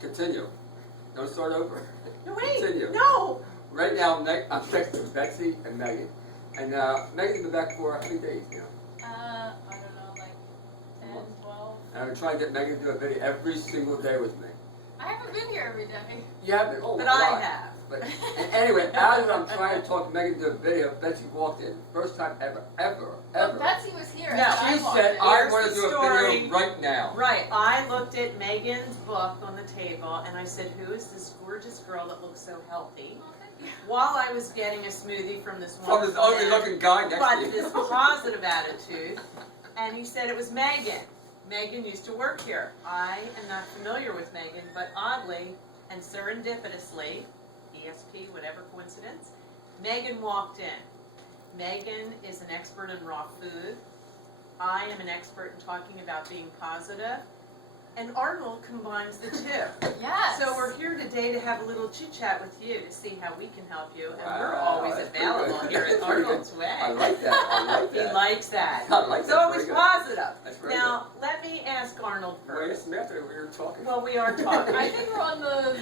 continue. Don't start over. No, wait. Continue. No. Right now, I'm texting Betsy and Megan. And Megan's been back for how many days now? I don't know, like 10, 12. And I'm trying to get Megan to do a video every single day with me. I haven't been here every day. You have been, oh, But a I lot. have. But anyway, as I'm trying to talk to Megan to do a video, Betsy walked in. First time ever. But Betsy was here. No, and She I walked said, in. I Here's want the to do a story. video right now. Right. I looked at Megan's book on the table and I said, who is this gorgeous girl that looks so healthy? Oh, thank you. While I was getting a smoothie from this From this wonderful ugly man, looking guy next but to you. this positive attitude, and he said it was Megan. Megan used to work here. I am not familiar with Megan, but oddly and serendipitously, ESP, whatever coincidence, Megan walked in. Megan is an expert in raw food. I am an expert in talking about being positive. And Arnold combines the two. Yes. So we're here today to have a little chit chat with you to see how we can help you. And we're Wow, always that's pretty available good. here at That's pretty good. Arnold's Way. I like that. I like He that. likes that. I like It's that. always Very good. positive. That's very Now, let me ask Arnold good. Wait a first. minute, we were talking. Well, we are talking. I think we're on the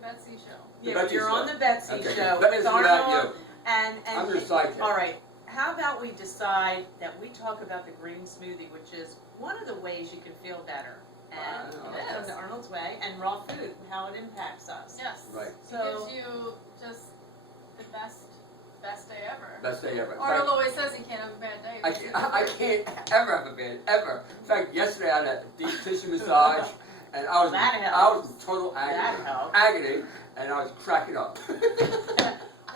Betsy show. The Yeah, Betsy you're show. on the Betsy Okay. show That with is about Arnold. you. And I'm your sidekick. all right. How about we decide that we talk about the green smoothie, which is one of the ways you can feel better. And Wow. It from is. the Arnold's Way and raw food, how it impacts us. Yes. Right. So It gives you just the best day ever. Best day ever. In Arnold fact, always says he can't have a bad day. I can't ever have a bad, ever. In fact, yesterday I had a deep tissue massage, and I was That in helps. total That agony. helps. Agony, and I was cracking up.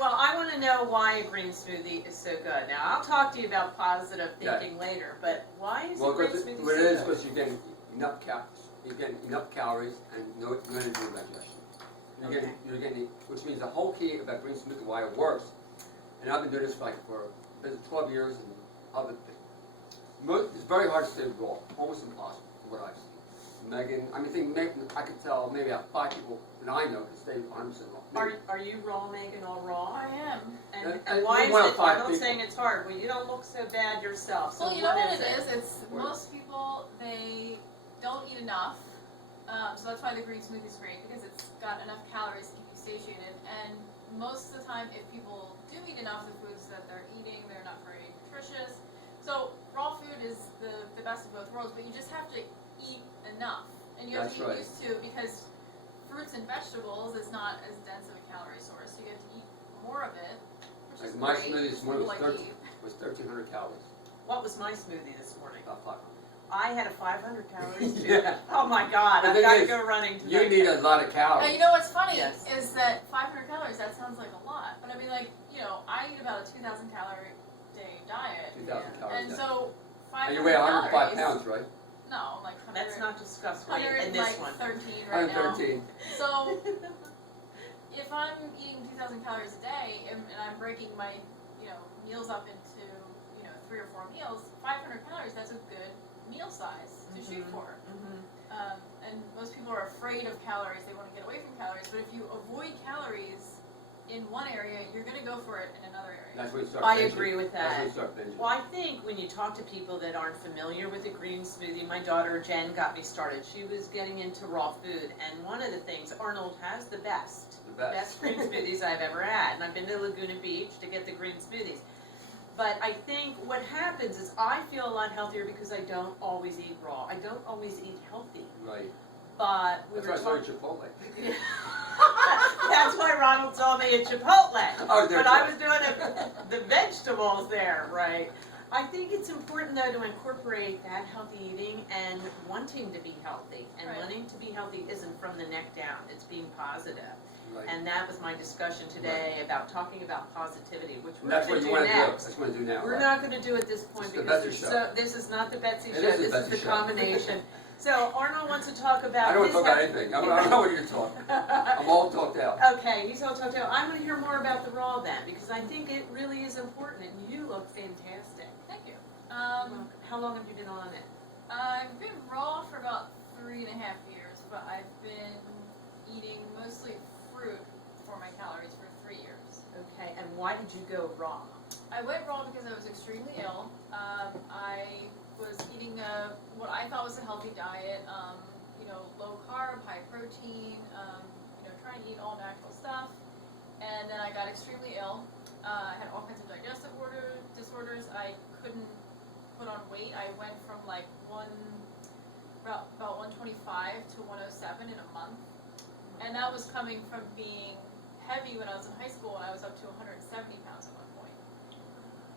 Well, I want to know why a green smoothie is so good. Now, I'll talk to you about positive Yeah. thinking later, but why is Well, a green because smoothie what it so is, good? because you're getting enough calories. You're getting enough calories and no energy digestion. You're getting, which means the whole key about green smoothie, why it works. And I've been doing this for 12 years and other things. It's very hard to stay raw, almost impossible, from what I've seen. Megan, I could tell maybe about 5 people that I know can stay 100% raw. Are you raw, Megan, all raw? I am. And And why you're is one of it, 5 Arnold's people. saying it's hard? Well, you don't look so bad yourself, so Well, you know what is it is? It's most people, they don't eat enough. So that's why the green smoothie is great, because it's got enough calories to keep you satiated. And most of the time, if people do eat enough, the foods that they're eating, they're not very nutritious. So raw food is the best of both worlds, but you just have to eat enough. And you have That's to right. get used to, because fruits and vegetables is not as dense of a calorie source. You get to eat more of it, which is Like my great. smoothie this morning was People like 13 eat. was 1,300 calories. What was my smoothie this morning? About 500. I had a 500 calories too. Yeah. Oh my God, The I've thing got to is, go running You tonight. need a lot of Now, calories. you know what's funny Yes. is that 500 calories, that sounds like a lot. But I mean, like, I eat about a 2,000 calorie day diet. 2,000 calories. And a day. so 500 And you weigh 105 calories, pounds, right? No, like 100, Let's not discuss weight 100 in this like one. 13 right now. 113. So if I'm eating 2,000 calories a day and I'm breaking my, meals up into, 3 or 4 meals, 500 calories, that's a good meal size to shoot for. And most people are afraid of calories. They want to get away from calories. But if you avoid calories in one area, you're going to go for it in another area. That's when you start I binging. agree with That's when that. you start binging. Well, I think when you talk to people that aren't familiar with a green smoothie, my daughter Jen got me started. She was getting into raw food, and one of the things, Arnold has the best green smoothies I've ever had. And I've been to Laguna Beach to get the green smoothies. But I think what happens is I feel a lot healthier because I don't always eat raw. I don't always eat healthy. Right. But we That's were why I started talking. Chipotle. That's why Ronald saw me at Chipotle. Oh, there But you I go. was doing the vegetables there, right? I think it's important though to incorporate that healthy eating and wanting to be healthy. And Right. wanting to be healthy isn't from the neck down, it's being positive. Right. And that was my discussion today about talking about positivity, which And we're that's going what to you do want to do. next. That's what you want to do now. We're right? not going to do it this point It's the because Betsy there's show. this is not the Betsy It show, is the this is Betsy the show. combination. So Arnold wants to talk about I don't want his to talk about health- anything. I don't know what you're talking. I'm all talked out. Okay, he's all talked about. I want to hear more about the raw then, because I think it really is important, and you look fantastic. Thank you. How long have you been on it? I've been raw for about 3.5 years, but I've been eating mostly fruit for my calories for 3 years. Okay, and why did you go raw? I went raw because I was extremely ill. I was eating what I thought was a healthy diet, low carb, high protein. routine, trying to eat all natural stuff. And then I got extremely ill. I had all kinds of digestive disorders. I couldn't put on weight. I went from like about 125 to 107 in a month. And that was coming from being heavy when I was in high school, and I was up to 170 pounds at one point.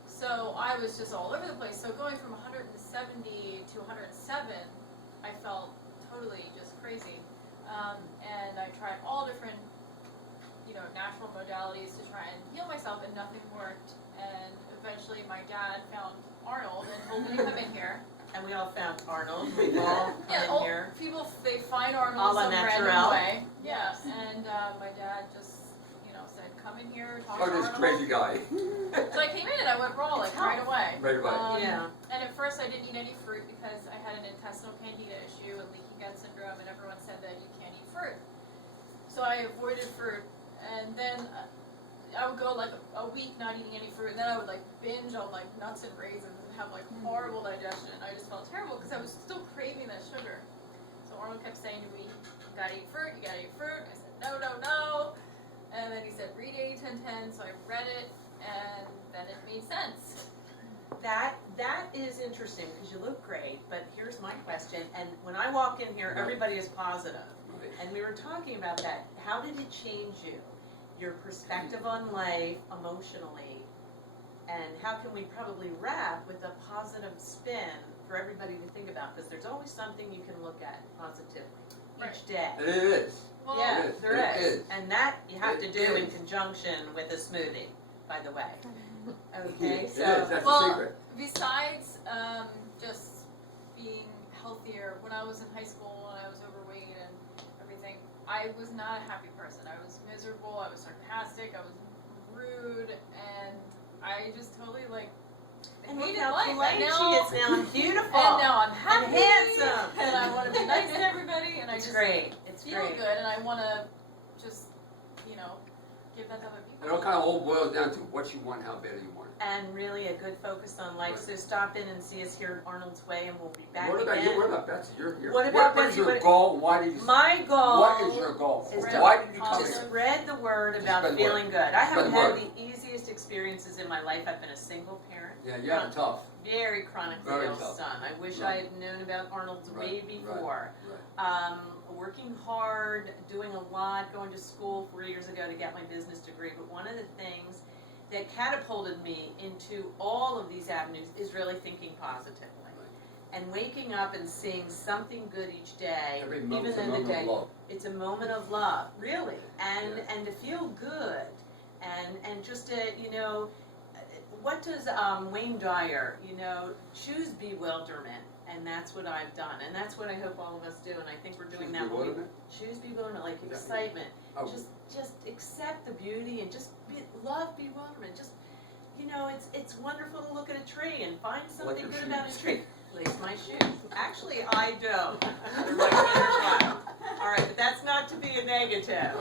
So I was just all over the place. So going from 170 to 107, I felt totally just crazy. And I tried all different, natural modalities to try and heal myself, and nothing worked. And eventually my dad found Arnold and told me to come in here. And we all found Arnold. We all come in here. People, they find Arnold A la some random naturel. way. Yeah, and my dad just, said, come in here, talk to Oh, this Arnold. crazy guy. So I came in and I went raw, like, right away. Right away. Yeah. And at first I didn't eat any fruit because I had an intestinal candida issue and leaky gut syndrome, and everyone said that you can't eat fruit. So I avoided fruit, and then I would go like a week not eating any fruit, and then I would like binge on like nuts and raisins and have like horrible digestion, and I just felt terrible because I was still craving that sugar. So Arnold kept saying to me, you gotta eat fruit, you gotta eat fruit. I said, no, no, no. And then he said, read 80-10-10, so I read it, and then it made sense. That is interesting because you look great, but here's my question. And when I walk in here, everybody is positive. Right. And we were talking about that. How did it change you? Your perspective on life emotionally, and how can we probably wrap with a positive spin for everybody to think about? Because there's always something you can look at positively each day. And it is. Well, Yeah, It is. there It is. is. And that you have to It do in is. conjunction with a smoothie, by the way. It Okay, is. so That's the well, secret. besides just being healthier, when I was in high school and I was overweight and everything, I was not a happy person. I was miserable, I was sarcastic, I was rude, and I just totally and look hated how life. polite And she now, is now. I'm beautiful. and now I'm happy, handsome. and I want to be nice to everybody, and I It's just great. It's feel great. good, and I want to just, give that to other people. It all kind of all boils down to what you want, how bad you want it. And really a good focus on life. So stop in and see us here at Arnold's Way, and we'll be back What about again. you? What about Betsy? You're here. What about What is Betsy? your What- goal? Why did you? My goal What is your goal? is Why did you come to positive. here? spread the word about Spread the feeling word. good. I haven't Spread had the the easiest experiences in my life. I've been a single parent. Yeah, you have it tough. Very chronically Very ill tough. son. I wish Right. I had known about Arnold's way Right, before. Right. Working hard, doing a lot, going to school 4 years ago to get my business degree. But one of the things that catapulted me into all of these avenues is really thinking positively. And waking up and seeing something good each day, Every even moment's a in the moment day. of love. It's a moment of love, really, and Yeah. and to feel good, and just to what does Wayne Dyer choose bewilderment, and that's what I've done, and that's what I hope all of us do, and I think we're doing that when we Bewilderment? choose bewilderment, like Is that- excitement, Oh, just accept the beauty and just love bewilderment. Just it's wonderful to look at a tree and find something your good about a shoes. tree. Lace my shoes. Actually, I don't. They're my favorite one. All right, but that's not to be a negative.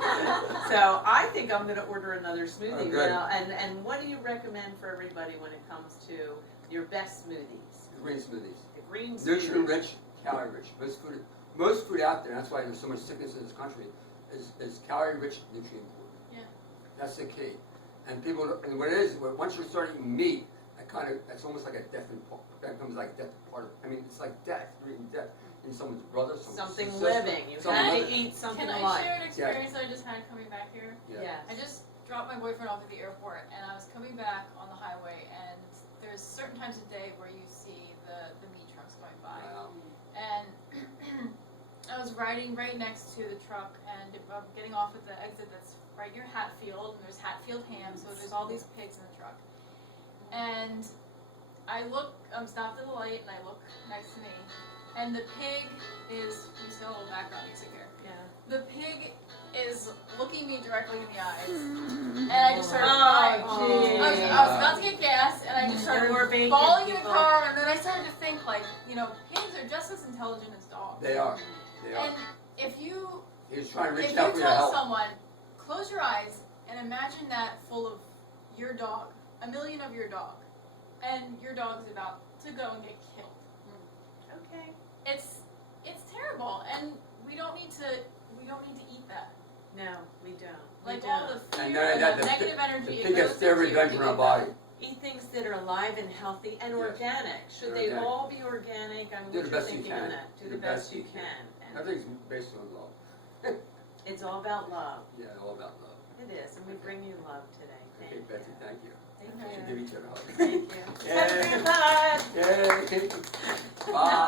So I think I'm going to order another smoothie good. now. And what do you recommend for everybody when it comes to your best smoothies? green smoothies. The green smoothie. Nutrient rich, calorie rich. Most food out there, that's why there's so much sickness in this country, is calorie rich, nutrient poor. Yeah. That's the key. And and what it is, once you start eating meat, that's almost like a death that becomes like death part of, it's like death, you're eating death. In someone's brother, someone's Something sister, living. You someone have to living. eat something Can I alive. share an experience that I just had coming back here? Yeah. I just dropped my boyfriend off at the airport, and I was coming back on the highway, and there's certain times of day where you see the meat trucks going by. Wow. And I was riding right next to the truck, and I'm getting off at the exit that's right near Hatfield, and there's Hatfield ham, so there's all these pigs in the truck. And I'm stopped at the light, and I look next to me, and the pig is, we still have a little background music here. Yeah. The pig is looking me directly in the eyes, and I just started Oh, crying. gee. I was about to get gas, and I just started More bacon, falling in the people. car, and then I started to think, pigs are just as intelligent as dogs. They are. They are. And if you He's trying to if reach you out for your tell help. someone, close your eyes and imagine that full of your dog, 1 million of your dog, and your dog's about to go and get killed. Okay. It's terrible, and we don't need And here, then and that- that the- negative The energy, it pig goes has their into your revenge on our piggy body. bank. Eat things that are alive and healthy and Yes. organic. Should They're they organic. all be organic? I mean, Do what's the your best you thinking on can. that? Do the best you can. And Everything's based on love. it's all about love. Yeah, all about love. It is, and we bring you love today. Thank Okay, you. Betsy, thank you. Thank We should you. give each other a hug. Thank you. Yay. Have a good night. Yay. Bye.